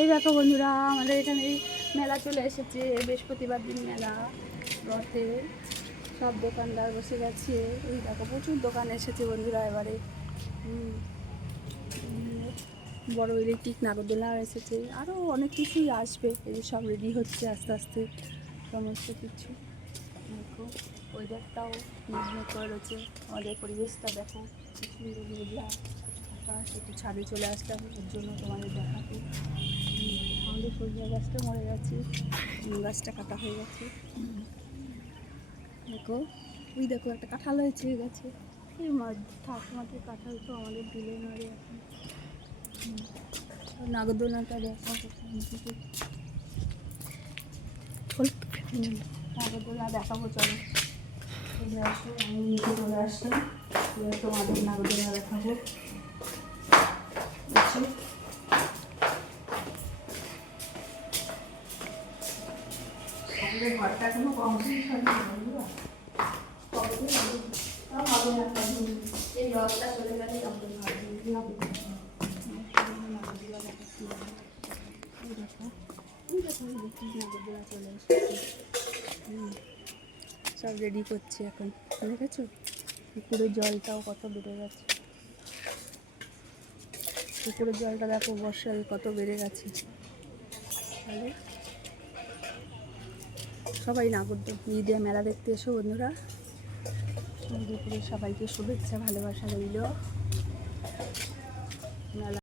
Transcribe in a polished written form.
এই দেখো বন্ধুরা, আমাদের এখানে মেলা চলে এসেছে। বৃহস্পতিবার দিন মেলা, রথে সব দোকানদার বসে গেছে। এই দেখো প্রচুর দোকান এসেছে বন্ধুরা এবারে। বড় ইলেকট্রিক নাগরদোলা এসেছে, আরও অনেক কিছুই আসবে। এই সব রেডি হচ্ছে আস্তে আস্তে সমস্ত কিছু। দেখো ওয়েদারটাও মেঘমেঘ করে রয়েছে। আমাদের পরিবেশটা দেখো কি সুন্দর মেঘলা আকাশ। একটু ছাদে চলে আসলাম এর জন্য তোমাদের দেখাতে। আমাদের সজনে গাছটা মরে গেছে, নিম গাছটা কাটা হয়ে গেছে। দেখো ওই দেখো একটা কাঁঠাল হয়েছে গাছে। এই ঠাকুমাকে কাঁঠাল তো আমাদের দিলে মারে এখন। নাগরদোলনাটা দেখো, নাগরদোলনা দেখাবো চলো। চলে আসো, আমি নিচে চলে আসলাম, তোমাদের নাগরদোলনা দেখাবো। আমাদের ঘরটা কোনো কমপ্লিট হয়নি বন্ধুরা, হবে না। এই রথটা চলে গেলে আমাদের ঘর চলে এসেছে। সব রেডি করছে এখন, দেখেছো পুকুরের জলটাও কত বেড়ে গেছে। পুকুরের জলটা দেখো বর্ষায় কত বেড়ে গেছে। তাহলে সবাই ঈদে মেলা দেখতে এসো বন্ধুরা। দুপুরে সবাইকে শুভেচ্ছা ভালোবাসা রইল। মেলা